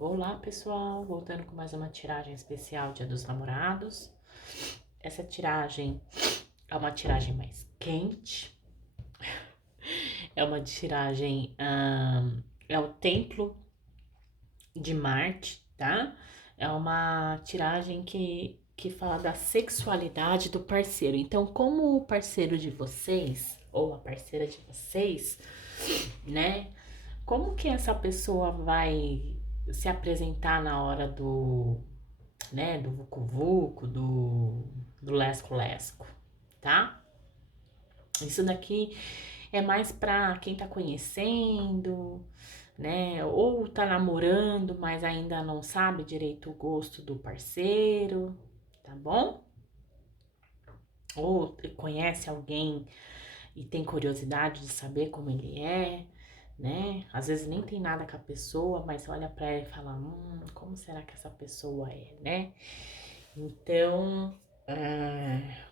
Olá, pessoal! Voltando com mais uma tiragem especial Dia dos Namorados. Essa tiragem é uma tiragem mais quente. É uma tiragem... é o Templo de Marte, tá? É uma tiragem que fala da sexualidade do parceiro. Então, como o parceiro de vocês, ou a parceira de vocês, né? Como que essa pessoa vai se apresentar na hora do vucu vucu, do lesco lesco, tá? Isso daqui é mais pra quem tá conhecendo, né? Ou tá namorando, mas ainda não sabe direito o gosto do parceiro, tá bom? Ou conhece alguém e tem curiosidade de saber como ele é, né? Às vezes nem tem nada com a pessoa, mas olha pra ela e fala, como será que essa pessoa é, né? Então,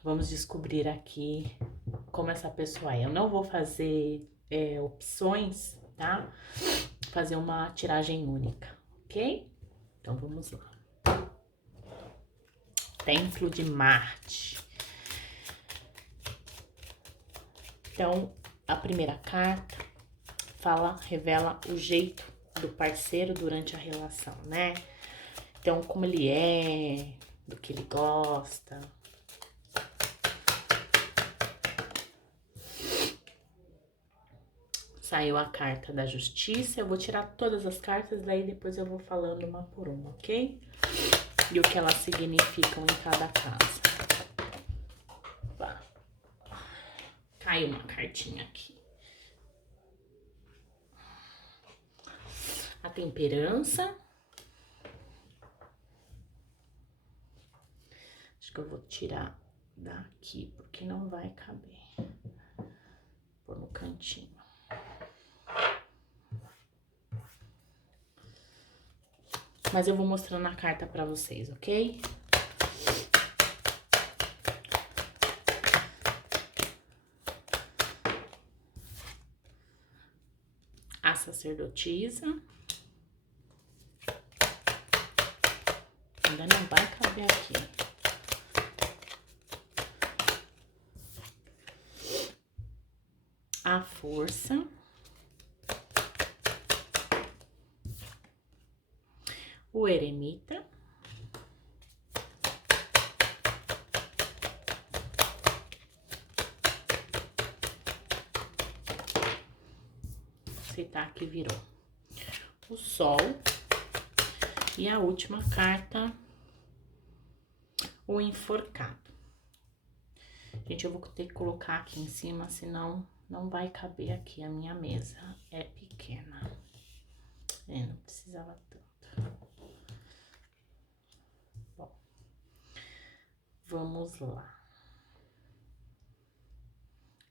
vamos descobrir aqui como essa pessoa é. Eu não vou fazer opções, tá? Vou fazer uma tiragem única, ok? Então vamos lá. Templo de Marte. Então, a primeira carta revela o jeito do parceiro durante a relação, né? Então, como ele é, do que ele gosta. Saiu a carta da justiça, eu vou tirar todas as cartas, daí depois eu vou falando uma por uma, ok? E o que elas significam em cada casa. Tá. Caiu uma cartinha aqui. A temperança. Acho que eu vou tirar daqui, porque não vai caber. Pôr no cantinho. Mas eu vou mostrando a carta pra vocês, ok? A sacerdotisa. Ainda não vai caber aqui. A força. O eremita. Aceitar que virou. O sol. E a última carta, o enforcado. Gente, eu vou ter que colocar aqui em cima, senão não vai caber aqui. A minha mesa é pequena. Não precisava tanto. Bom, vamos lá.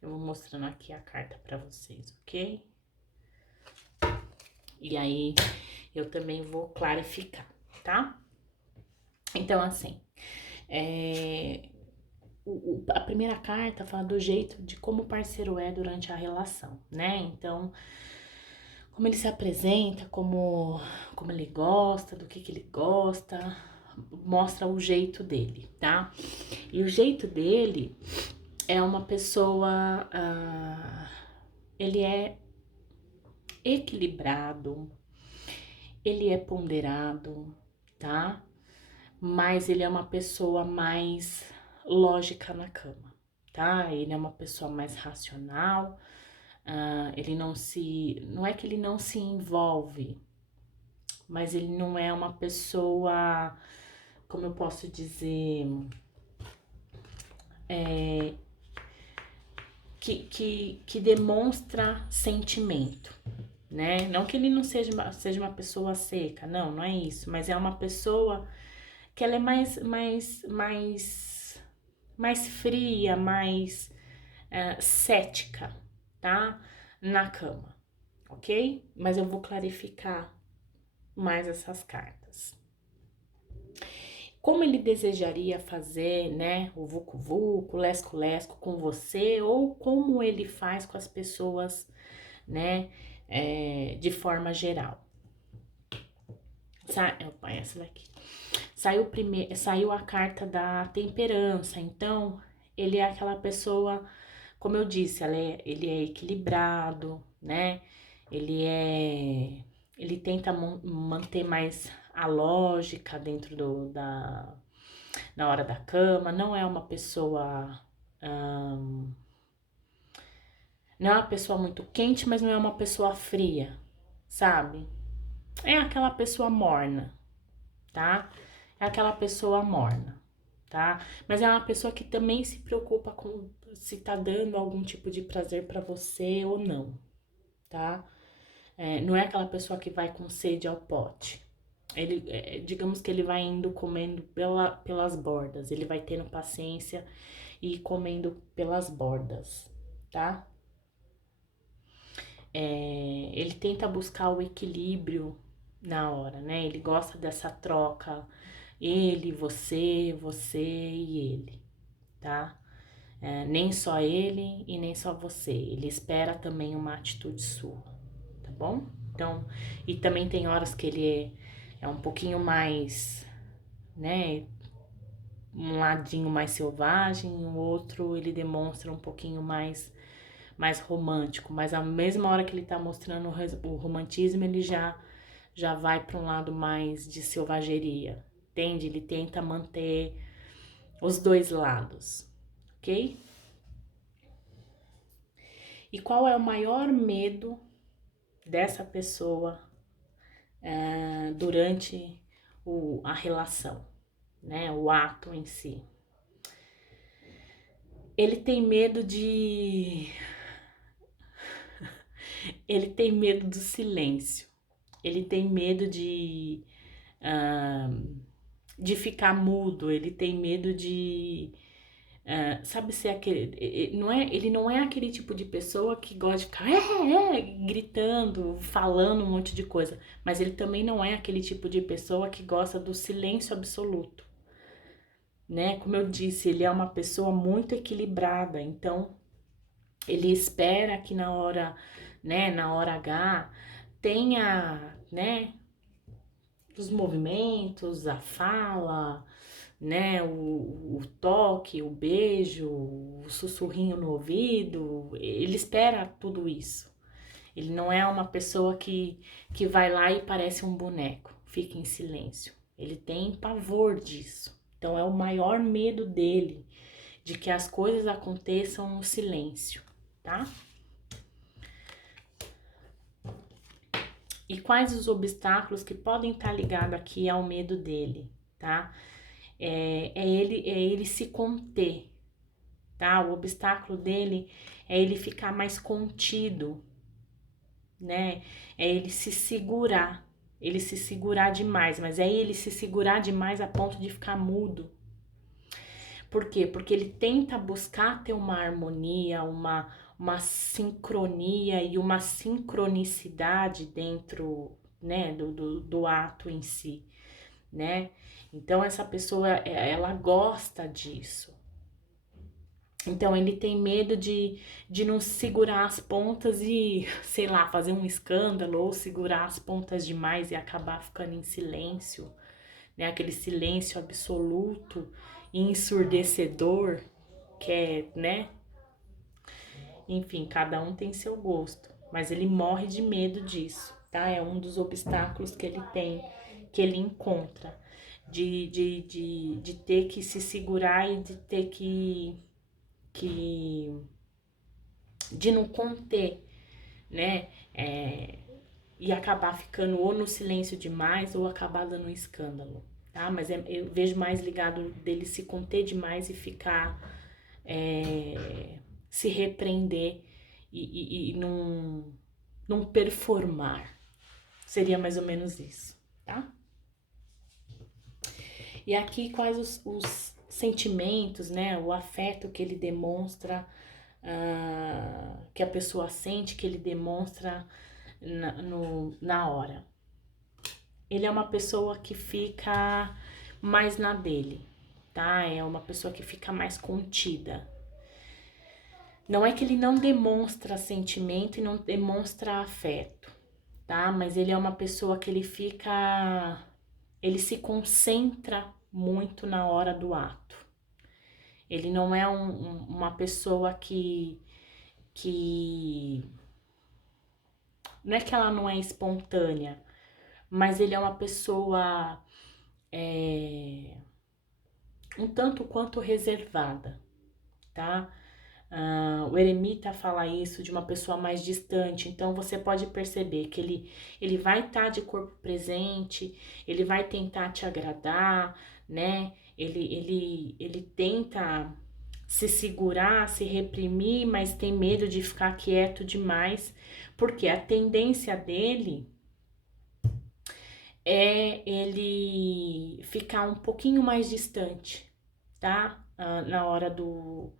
Eu vou mostrando aqui a carta pra vocês, ok? E aí, eu também vou clarificar, tá? Então, assim, a primeira carta fala do jeito de como o parceiro é durante a relação, né? Então, como ele se apresenta, como ele gosta, do que ele gosta, mostra o jeito dele, tá? E o jeito dele é uma pessoa, ele é equilibrado, ele é ponderado, tá? Mas ele é uma pessoa mais lógica na cama, tá? Ele é uma pessoa mais racional, ele não é que ele não se envolve, mas ele não é uma pessoa, como eu posso dizer, que demonstra sentimento, né? Não que ele não seja uma pessoa seca, não é isso, mas é uma pessoa que ela é mais fria, mais cética, tá? Na cama, ok? Mas eu vou clarificar mais essas cartas. Como ele desejaria fazer, né, o vucu vucu, lesco lesco com você, ou como ele faz com as pessoas, né, de forma geral. Opa, essa daqui. Saiu a carta da temperança, então ele é aquela pessoa, como eu disse, ele é equilibrado, né? Ele tenta manter mais a lógica dentro na hora da cama, não é uma pessoa, não é uma pessoa muito quente, mas não é uma pessoa fria, sabe? É aquela pessoa morna, tá? É aquela pessoa morna, tá? Mas é uma pessoa que também se preocupa com se tá dando algum tipo de prazer pra você ou não, tá? Não é aquela pessoa que vai com sede ao pote. Digamos que ele vai indo comendo pelas bordas, ele vai tendo paciência e ir comendo pelas bordas, tá? Ele tenta buscar o equilíbrio na hora, né? Ele gosta dessa troca, ele, você e ele, tá? Nem só ele e nem só você. Ele espera também uma atitude sua, tá bom? Então, e também tem horas que ele é um pouquinho mais, né? Um ladinho mais selvagem, o outro ele demonstra um pouquinho mais romântico, mas a mesma hora que ele tá mostrando o romantismo, ele já vai para um lado mais de selvageria, entende? Ele tenta manter os dois lados, ok? E qual é o maior medo dessa pessoa durante a relação, né? O ato em si. Ele tem medo de. Ele tem medo do silêncio. Ele tem medo de ficar mudo. Ele tem medo de. Sabe ser aquele. Ele não é aquele tipo de pessoa que gosta de ficar gritando, falando um monte de coisa. Mas ele também não é aquele tipo de pessoa que gosta do silêncio absoluto. Né? Como eu disse, ele é uma pessoa muito equilibrada. Então, ele espera que na hora, né, na hora H, tenha, né, os movimentos, a fala, né, o toque, o beijo, o sussurrinho no ouvido, ele espera tudo isso. Ele não é uma pessoa que vai lá e parece um boneco, fica em silêncio. Ele tem pavor disso. Então é o maior medo dele, de que as coisas aconteçam no silêncio, tá? E quais os obstáculos que podem estar ligados aqui ao medo dele, tá? É ele se conter, tá? O obstáculo dele é ele ficar mais contido, né? É ele se segurar demais, mas é ele se segurar demais a ponto de ficar mudo. Por quê? Porque ele tenta buscar ter uma harmonia, uma sincronia e uma sincronicidade dentro, né, do ato em si, né? Então essa pessoa, ela gosta disso. Então ele tem medo de não segurar as pontas e, sei lá, fazer um escândalo ou segurar as pontas demais e acabar ficando em silêncio, né? Aquele silêncio absoluto e ensurdecedor que é, né? Enfim, cada um tem seu gosto, mas ele morre de medo disso, tá? É um dos obstáculos que ele tem, que ele encontra, de ter que se segurar e de ter que de não conter, né? E acabar ficando ou no silêncio demais ou acabar dando um escândalo, tá? Mas eu vejo mais ligado dele se conter demais e ficar, se repreender e não performar. Seria mais ou menos isso, tá? E aqui quais os sentimentos, né? O afeto que ele demonstra, que a pessoa sente, que ele demonstra na hora. Ele é uma pessoa que fica mais na dele, tá? É uma pessoa que fica mais contida. Não é que ele não demonstra sentimento e não demonstra afeto, tá? Mas ele é uma pessoa que ele fica ele se concentra muito na hora do ato. Ele não é uma pessoa que... Não é que ela não é espontânea, mas ele é uma pessoa um tanto quanto reservada, tá? O eremita fala isso de uma pessoa mais distante, então você pode perceber que ele vai estar de corpo presente, ele vai tentar te agradar, né? Ele tenta se segurar, se reprimir, mas tem medo de ficar quieto demais, porque a tendência dele é ele ficar um pouquinho mais distante, tá? Na hora do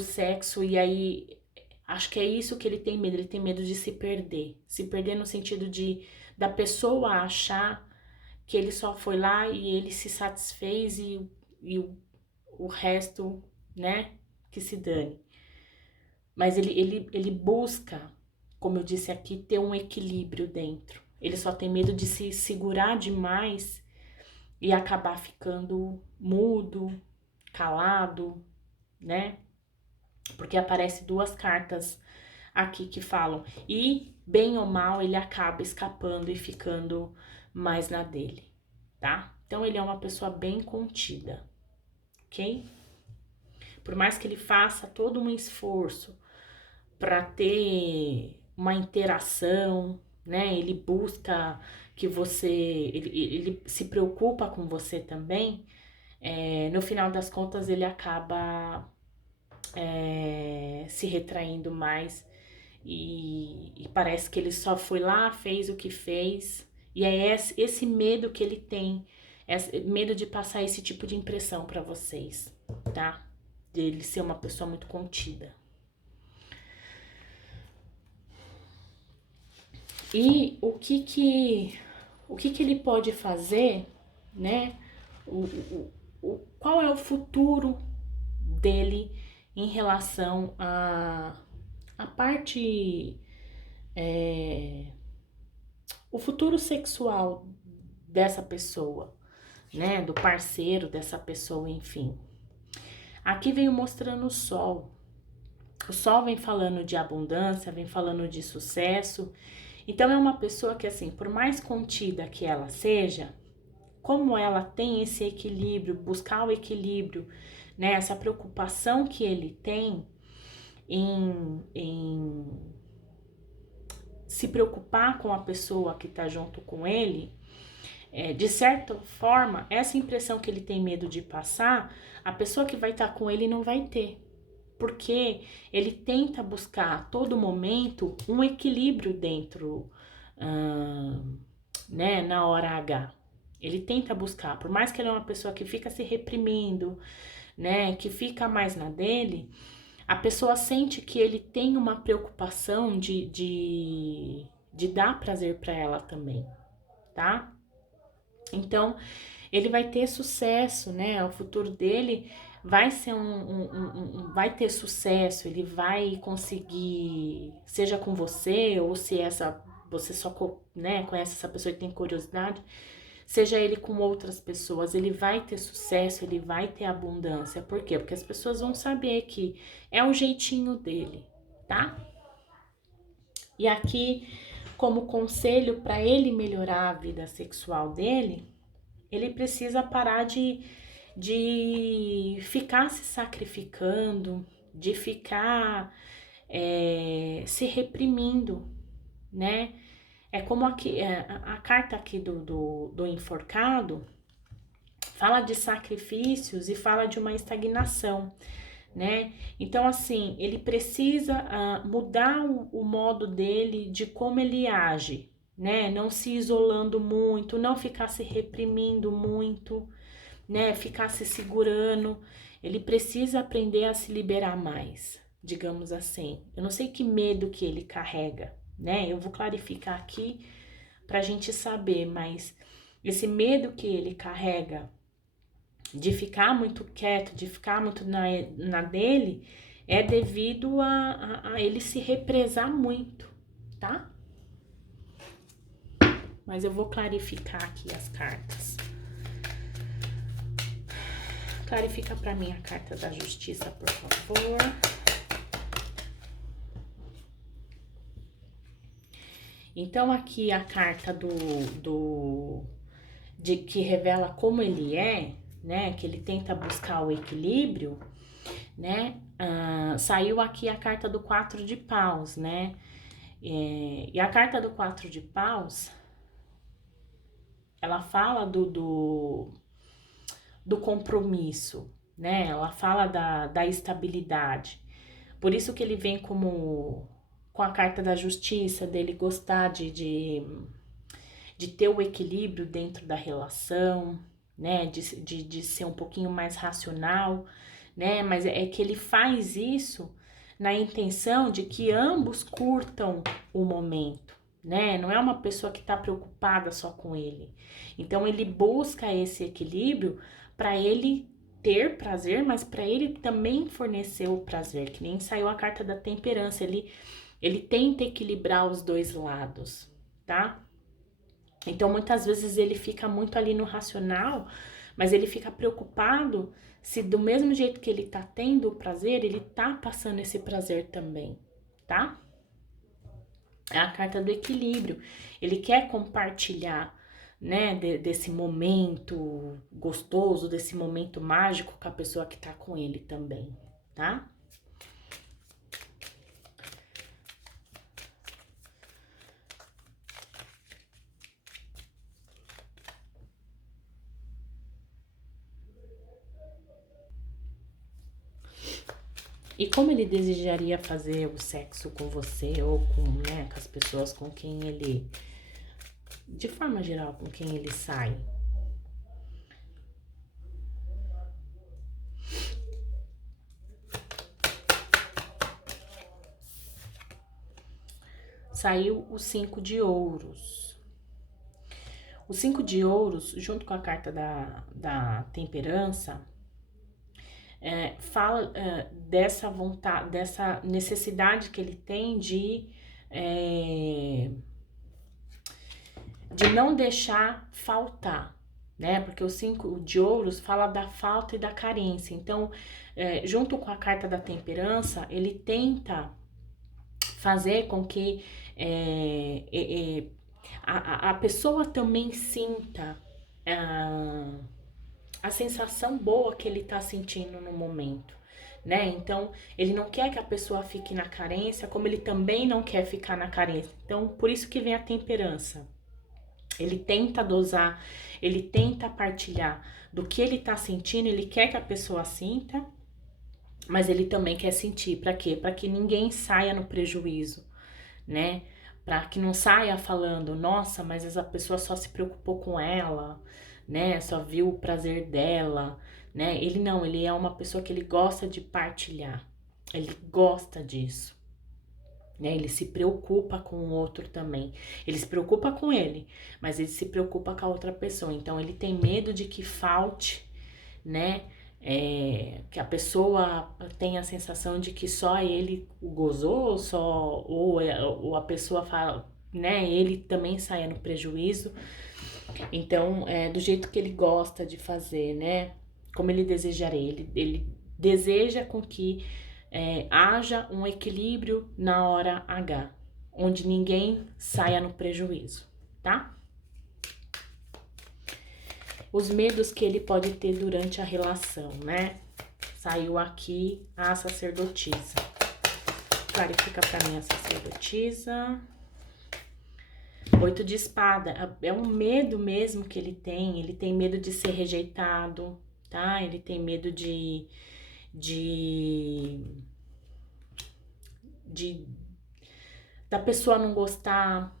sexo, e aí acho que é isso que ele tem medo de se perder no sentido de da pessoa achar que ele só foi lá e ele se satisfez e o resto, né, que se dane. Mas ele busca, como eu disse aqui, ter um equilíbrio dentro. Ele só tem medo de se segurar demais e acabar ficando mudo, calado, né? Porque aparece duas cartas aqui que falam, e bem ou mal ele acaba escapando e ficando mais na dele, tá? Então ele é uma pessoa bem contida, ok? Por mais que ele faça todo um esforço para ter uma interação, né? Ele busca que você, ele se preocupa com você também. No final das contas ele acaba se retraindo mais e parece que ele só foi lá, fez o que fez, e é esse medo que ele tem, medo de passar esse tipo de impressão para vocês, tá? De ele ser uma pessoa muito contida. E o que ele pode fazer, né? Qual é o futuro dele em relação a parte, o futuro sexual dessa pessoa, né? Do parceiro dessa pessoa, enfim. Aqui veio mostrando o sol. O sol vem falando de abundância, vem falando de sucesso. Então é uma pessoa que, assim, por mais contida que ela seja, como ela tem esse equilíbrio, buscar o equilíbrio, né? Essa preocupação que ele tem em se preocupar com a pessoa que tá junto com ele, de certa forma, essa impressão que ele tem medo de passar, a pessoa que vai estar com ele não vai ter. Porque ele tenta buscar a todo momento um equilíbrio dentro, né, na hora H. Ele tenta buscar, por mais que ele é uma pessoa que fica se reprimindo, né, que fica mais na dele, a pessoa sente que ele tem uma preocupação de dar prazer para ela também, tá? Então, ele vai ter sucesso, né? O futuro dele vai ser vai ter sucesso, ele vai conseguir, seja com você, ou se você só, né, conhece essa pessoa e tem curiosidade, seja ele com outras pessoas, ele vai ter sucesso, ele vai ter abundância. Por quê? Porque as pessoas vão saber que é o jeitinho dele, tá? E aqui, como conselho para ele melhorar a vida sexual dele, ele precisa parar de ficar se sacrificando, de ficar se reprimindo, né? É como aqui, a carta aqui do enforcado fala de sacrifícios e fala de uma estagnação, né? Então, assim, ele precisa mudar o modo dele, de como ele age, né? Não se isolando muito, não ficar se reprimindo muito, né? Ficar se segurando. Ele precisa aprender a se liberar mais, digamos assim. Eu não sei que medo que ele carrega, né? Eu vou clarificar aqui pra gente saber, mas esse medo que ele carrega de ficar muito quieto, de ficar muito na dele, é devido a ele se represar muito, tá? Mas eu vou clarificar aqui as cartas. Clarifica pra mim a carta da justiça, por favor. Então, aqui a carta que revela como ele é, né? Que ele tenta buscar o equilíbrio, né? Saiu aqui a carta do 4 de paus, né? E a carta do 4 de paus, ela fala do compromisso, né? Ela fala da estabilidade. Por isso que ele vem com a carta da justiça, dele gostar de ter o equilíbrio dentro da relação, né? De ser um pouquinho mais racional, né? Mas é que ele faz isso na intenção de que ambos curtam o momento, né? Não é uma pessoa que tá preocupada só com ele. Então, ele busca esse equilíbrio para ele ter prazer, mas para ele também fornecer o prazer, que nem saiu a carta da temperança, ele tenta equilibrar os dois lados, tá? Então, muitas vezes ele fica muito ali no racional, mas ele fica preocupado se do mesmo jeito que ele tá tendo o prazer, ele tá passando esse prazer também, tá? É a carta do equilíbrio. Ele quer compartilhar, né, desse momento gostoso, desse momento mágico com a pessoa que tá com ele também, tá? E como ele desejaria fazer o sexo com você ou com, né, com as pessoas com quem ele, de forma geral, com quem ele sai? Saiu o 5 de ouros. O 5 de ouros, junto com a carta da temperança, fala dessa vontade, dessa necessidade que ele tem de não deixar faltar, né? Porque o 5 de ouros fala da falta e da carência. Então, junto com a carta da temperança, ele tenta fazer com que a pessoa também sinta a sensação boa que ele tá sentindo no momento, né? Então, ele não quer que a pessoa fique na carência, como ele também não quer ficar na carência. Então, por isso que vem a temperança. Ele tenta dosar, ele tenta partilhar do que ele tá sentindo, ele quer que a pessoa sinta, mas ele também quer sentir. Para quê? Para que ninguém saia no prejuízo, né? Para que não saia falando, nossa, mas essa pessoa só se preocupou com ela, né? Só viu o prazer dela, né? Ele não, ele é uma pessoa que ele gosta de partilhar. Ele gosta disso, né? Ele se preocupa com o outro também. Ele se preocupa com ele, mas ele se preocupa com a outra pessoa. Então ele tem medo de que falte, né? Que a pessoa tenha a sensação de que só ele gozou, ou a pessoa fala, né? Ele também saia no prejuízo. Então, do jeito que ele gosta de fazer, né? Como ele desejaria, ele deseja com que haja um equilíbrio na hora H, onde ninguém saia no prejuízo, tá? Os medos que ele pode ter durante a relação, né? Saiu aqui a sacerdotisa. Clarifica pra mim a sacerdotisa. 8 de espada. É um medo mesmo que ele tem medo de ser rejeitado, tá? Ele tem medo da pessoa não gostar.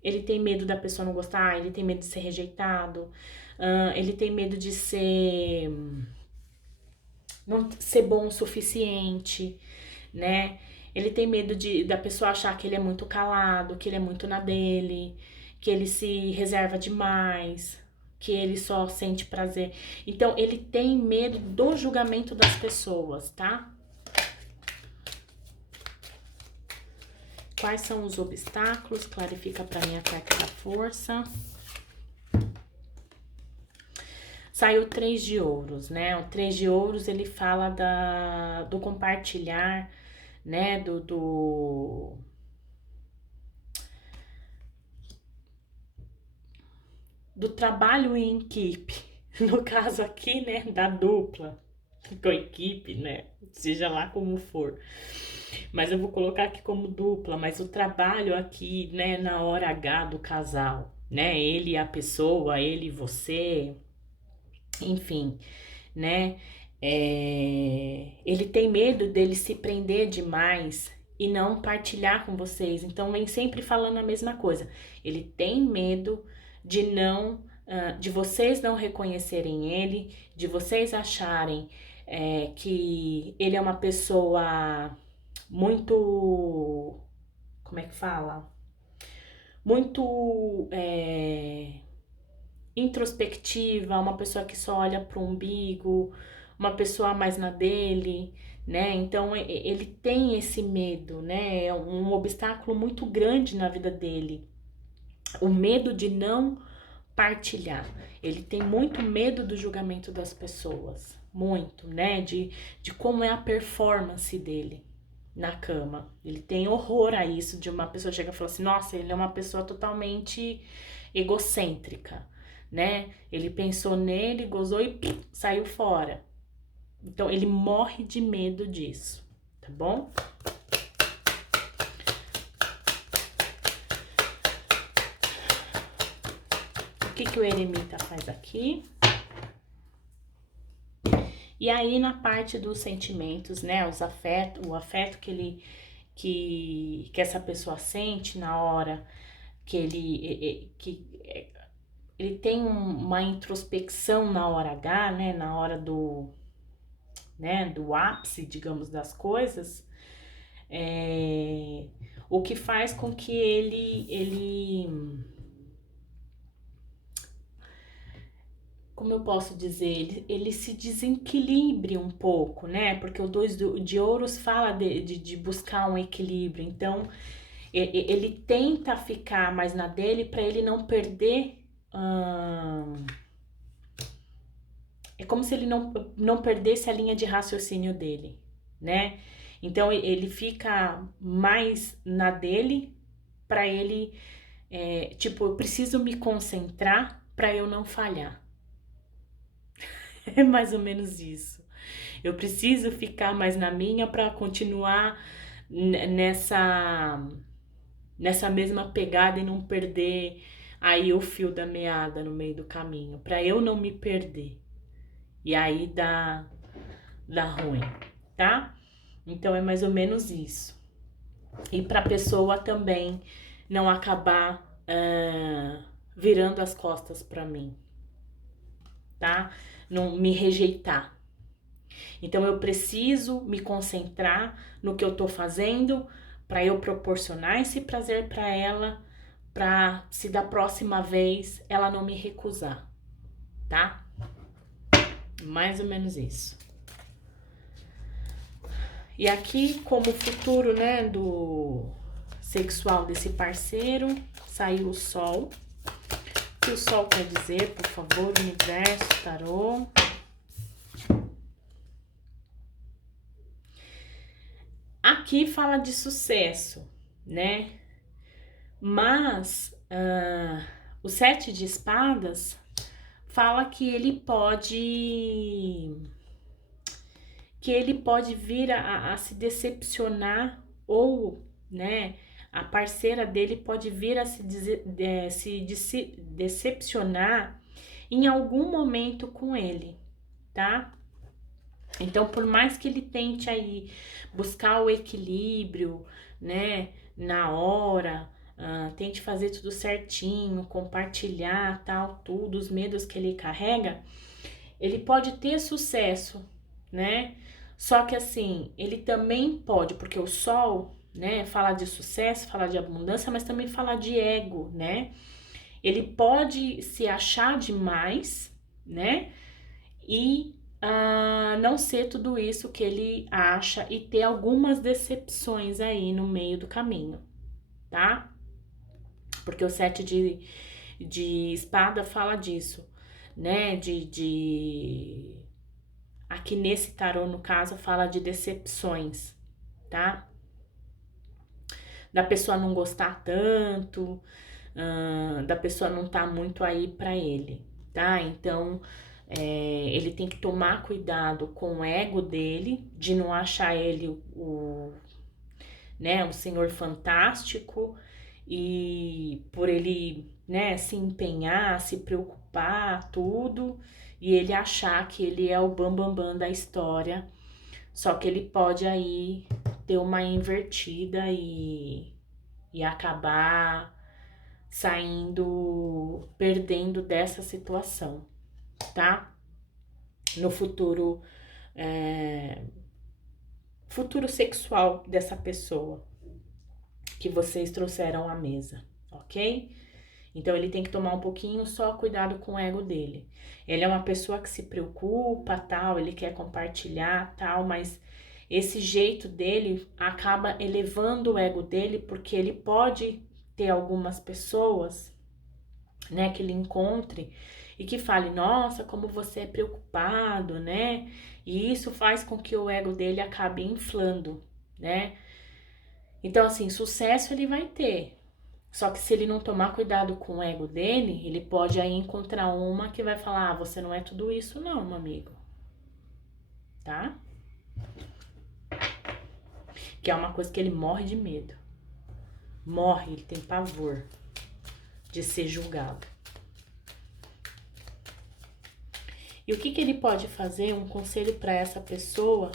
Ele tem medo da pessoa não gostar, ele tem medo de ser rejeitado, ele tem medo de não ser bom o suficiente, né? Ele tem medo da pessoa achar que ele é muito calado, que ele é muito na dele, que ele se reserva demais, que ele só sente prazer. Então, ele tem medo do julgamento das pessoas, tá? Quais são os obstáculos? Clarifica pra mim a carta da força. saiu o 3 de ouros, né? O 3 de ouros, ele fala do compartilhar, né? Do trabalho em equipe. No caso aqui, né? Da dupla, com a equipe, né? Seja lá como for. Mas eu vou colocar aqui como dupla, mas o trabalho aqui, né? Na hora H do casal, né? Ele e a pessoa, ele e você, enfim, né? Ele tem medo dele se prender demais e não partilhar com vocês. Então vem sempre falando a mesma coisa. Ele tem medo de não, de vocês não reconhecerem ele, de vocês acharem que ele é uma pessoa muito, como é que fala? Muito introspectiva, uma pessoa que só olha para o umbigo, uma pessoa mais na dele, né? Então ele tem esse medo, né? É um obstáculo muito grande na vida dele. O medo de não partilhar. Ele tem muito medo do julgamento das pessoas, muito, né? De como é a performance dele na cama. Ele tem horror a isso de uma pessoa chegar e falar assim: nossa, ele é uma pessoa totalmente egocêntrica, né? Ele pensou nele, gozou e saiu fora. Então ele morre de medo disso, tá bom? O que o eremita faz aqui? E aí na parte dos sentimentos, né? O afeto que essa pessoa sente na hora que ele tem uma introspecção na hora H, né? Na hora do ápice, digamos, das coisas, o que faz com que ele como eu posso dizer, ele se desequilibre um pouco, né? Porque o 2 de ouros fala de buscar um equilíbrio. Então, ele tenta ficar mais na dele para ele não perder. É como se ele não perdesse a linha de raciocínio dele, né? Então, ele fica mais na dele para ele, tipo, eu preciso me concentrar para eu não falhar. É mais ou menos isso. Eu preciso ficar mais na minha para continuar nessa mesma pegada e não perder aí o fio da meada no meio do caminho, para eu não me perder. E aí dá ruim, tá? Então é mais ou menos isso. E para a pessoa também não acabar virando as costas para mim, tá? Não me rejeitar. Então eu preciso me concentrar no que eu tô fazendo para eu proporcionar esse prazer para ela, para se da próxima vez ela não me recusar, tá? Mais ou menos isso. E aqui, como futuro, né, do sexual desse parceiro, saiu o sol. O que o sol quer dizer, por favor, universo, tarô? Aqui fala de sucesso, né? Mas o 7 de espadas fala que ele pode vir a se decepcionar ou, né, a parceira dele pode vir a se decepcionar em algum momento com ele, tá? Então, por mais que ele tente aí buscar o equilíbrio, né, na hora, tente fazer tudo certinho, compartilhar, tal, tudo, os medos que ele carrega, ele pode ter sucesso, né? Só que assim, ele também pode, porque o sol, né, fala de sucesso, fala de abundância, mas também fala de ego, né? Ele pode se achar demais, né? E não ser tudo isso que ele acha e ter algumas decepções aí no meio do caminho, tá? Porque o 7 de espada fala disso, né, aqui nesse tarô, no caso, fala de decepções, tá? Da pessoa não gostar tanto, da pessoa não tá muito aí pra ele, tá? Então, ele tem que tomar cuidado com o ego dele, de não achar ele né, um senhor fantástico, e por ele, né, se empenhar, se preocupar, tudo, e ele achar que ele é o bambambam bam, bam da história, só que ele pode aí ter uma invertida e acabar saindo, perdendo dessa situação, tá? No futuro, futuro sexual dessa pessoa que vocês trouxeram à mesa, ok? Então ele tem que tomar um pouquinho só cuidado com o ego dele. Ele é uma pessoa que se preocupa, tal, ele quer compartilhar, tal, mas esse jeito dele acaba elevando o ego dele, porque ele pode ter algumas pessoas, né, que ele encontre e que fale, nossa, como você é preocupado, né? E isso faz com que o ego dele acabe inflando, né? Então, assim, sucesso ele vai ter. Só que se ele não tomar cuidado com o ego dele, ele pode aí encontrar uma que vai falar, ah, você não é tudo isso não, meu amigo. Tá? Que é uma coisa que ele morre de medo. Morre, ele tem pavor de ser julgado. E o que ele pode fazer? Um conselho para essa pessoa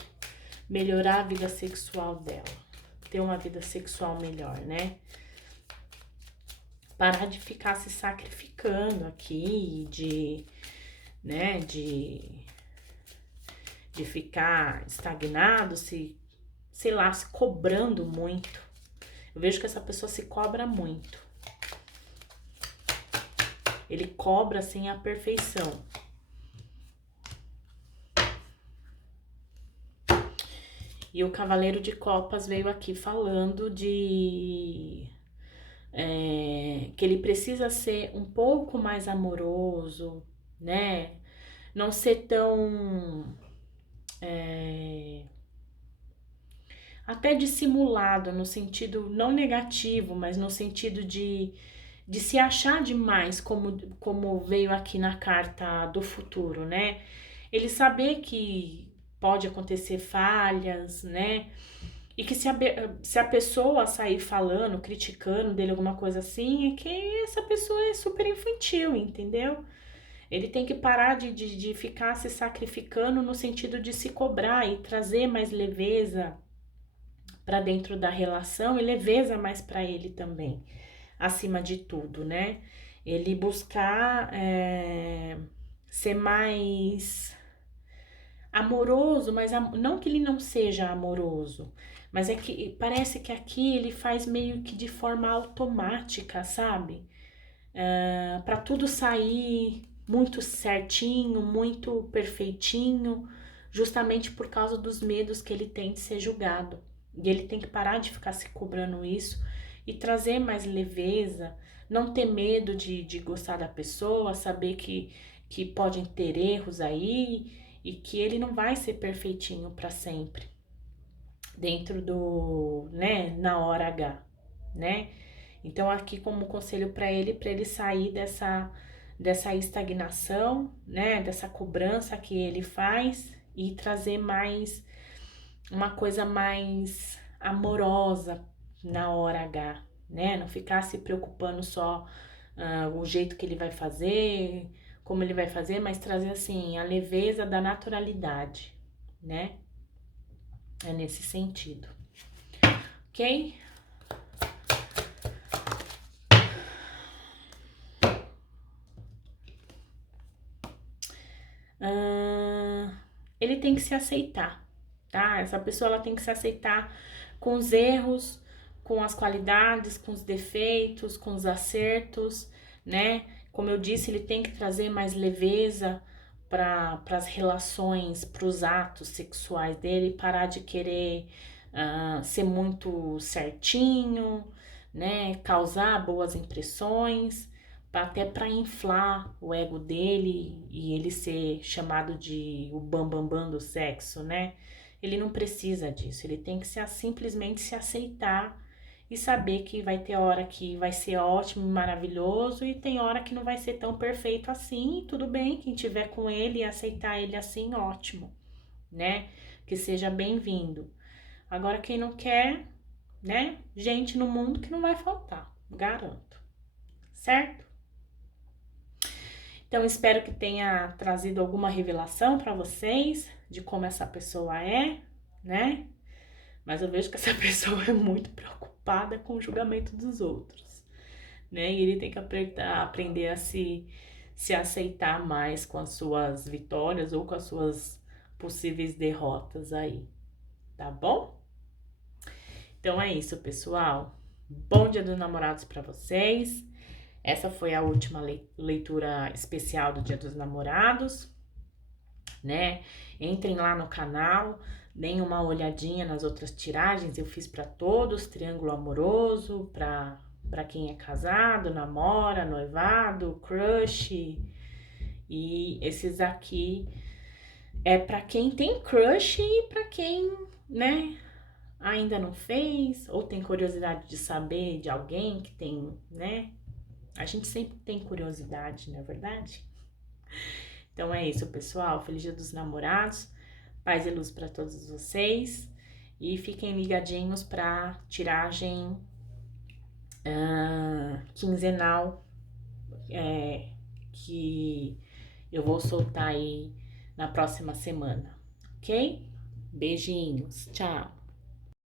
melhorar a vida sexual dela. Ter uma vida sexual melhor, né? Parar de ficar se sacrificando aqui, né, de ficar estagnado, sei lá, se cobrando muito. Eu vejo que essa pessoa se cobra muito. Ele cobra, assim, a perfeição. E o Cavaleiro de Copas veio aqui falando que ele precisa ser um pouco mais amoroso, né? Não ser tão até dissimulado, no sentido não negativo, mas no sentido de se achar demais, como veio aqui na carta do futuro, né? Ele saber que pode acontecer falhas, né? E que se a pessoa sair falando, criticando dele alguma coisa assim, é que essa pessoa é super infantil, entendeu? Ele tem que parar de ficar se sacrificando no sentido de se cobrar e trazer mais leveza para dentro da relação e leveza mais para ele também, acima de tudo, né? Ele buscar ser mais amoroso, mas não que ele não seja amoroso, mas é que parece que aqui ele faz meio que de forma automática, sabe? Para tudo sair muito certinho, muito perfeitinho, justamente por causa dos medos que ele tem de ser julgado. E ele tem que parar de ficar se cobrando isso e trazer mais leveza, não ter medo de gostar da pessoa, saber que podem ter erros aí e que ele não vai ser perfeitinho para sempre dentro do, né, na hora H, né? Então aqui como conselho para ele sair dessa estagnação, né, dessa cobrança que ele faz e trazer mais uma coisa mais amorosa na hora H, né? Não ficar se preocupando só o jeito que ele vai fazer, como ele vai fazer, mas trazer assim a leveza da naturalidade, né? É nesse sentido, ok? Ele tem que se aceitar, tá? Essa pessoa ela tem que se aceitar com os erros, com as qualidades, com os defeitos, com os acertos, né? Como eu disse, ele tem que trazer mais leveza para as relações, para os atos sexuais dele, parar de querer ser muito certinho, né? Causar boas impressões, até para inflar o ego dele e ele ser chamado de o bambambam bam, bam do sexo, né? Ele não precisa disso, ele tem que simplesmente se aceitar e saber que vai ter hora que vai ser ótimo e maravilhoso e tem hora que não vai ser tão perfeito assim, e tudo bem, quem tiver com ele e aceitar ele assim, ótimo, né? Que seja bem-vindo. Agora quem não quer, né? Gente no mundo que não vai faltar, garanto. Certo? Então, espero que tenha trazido alguma revelação para vocês de como essa pessoa é, né? Mas eu vejo que essa pessoa é muito preocupada com o julgamento dos outros, né? E ele tem que aprender a se aceitar mais com as suas vitórias ou com as suas possíveis derrotas aí, tá bom? Então é isso, pessoal. Bom Dia dos Namorados para vocês. Essa foi a última leitura especial do Dia dos Namorados, né? Entrem lá no canal, deem uma olhadinha nas outras tiragens. Eu fiz para todos, triângulo amoroso, para quem é casado, namora, noivado, crush. E esses aqui é para quem tem crush e para quem, né, ainda não fez ou tem curiosidade de saber de alguém que tem, né? A gente sempre tem curiosidade, não é verdade? Então é isso, pessoal. Feliz Dia dos Namorados. Paz e luz para todos vocês. E fiquem ligadinhos para tiragem quinzenal que eu vou soltar aí na próxima semana, ok? Beijinhos, tchau!